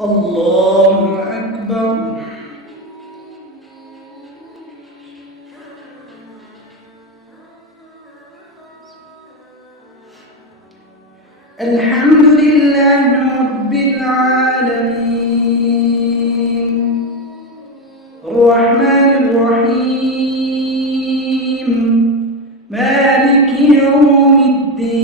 الله أكبر. الحمد لله رب العالمين، الرحمن الرحيم، مالك يوم الدين،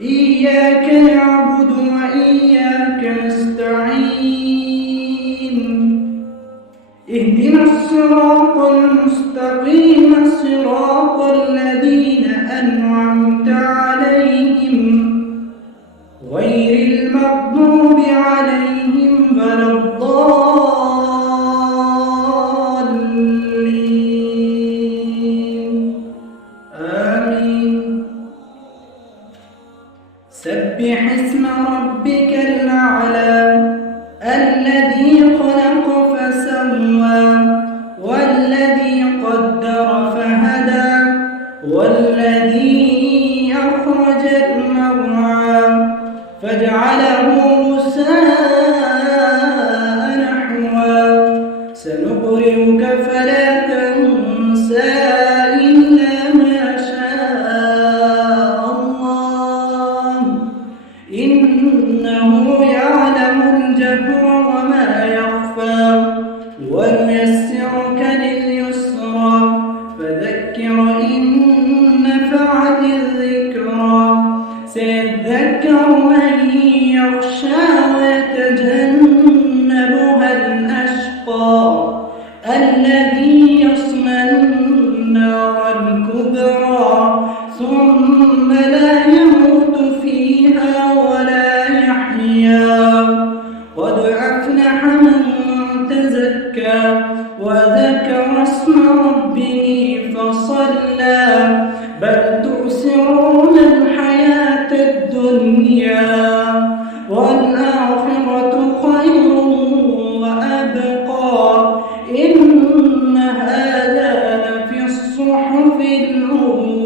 إياك نعبد وإياك نستعين، اهدنا الصراط المستقيم، صراط الذين أنعمت عليهم غير المغضوب عليهم ولا الضالين، آمين. سبح اسم ربك الأعلى الذي خلق فسوى والذي قدر فهدى والذي أخرج المرعى فجعله غثاء نحوا سنقرئك فلا تنسى إلا ما شاء الله إنه يعلم الجهر وما يخفى ونيسرك لليسرى فذكر إن نفعت الذكرى سيذكر من يخشى ويتجنبها الأشقى الذي يصلى النار الكبرى ثم لا يموت فيها ولا يحيا قد أفلح من تزكى وذكر اسم ربه فصلى بل تؤثرون الحياة الدنيا والآخرة خير وأبقى إن هذا لفي الصحف الأولى.